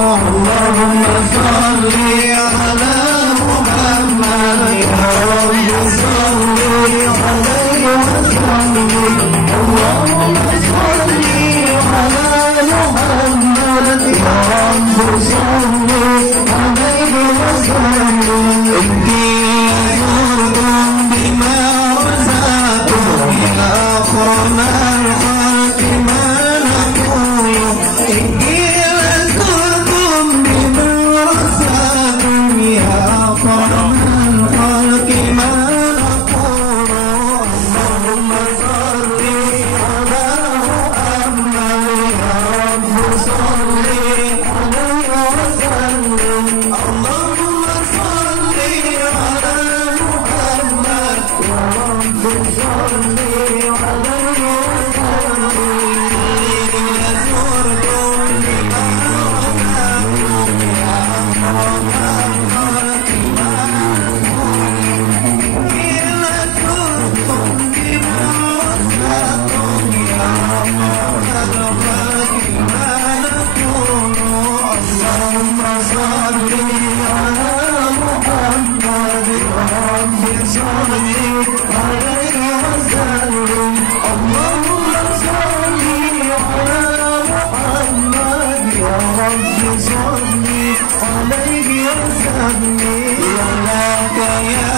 اللهم صل على محمد يا رب صل عليه وسلم اللهم صل على محمد يا رب صل عليه وسلم ادينهم بما رزقتم يا أكرم الخلق ما نقول ادينهم بما رزقتم يا أكرم الخلق ما نقول اللهم صل على محمد يا رب صل عليه وسلم اللهم صل على محمد يا رب صل عليه وسلم يزوركم بما رزقكم يا أكرم الخلق ما نقول يزوركم بما رزقكم يا أكرم الخلق ما نقول اللهم صل على محمد يا رب صل عليه وسلم اللهم صل على محمد يا رب صل عليه وسلم لك يا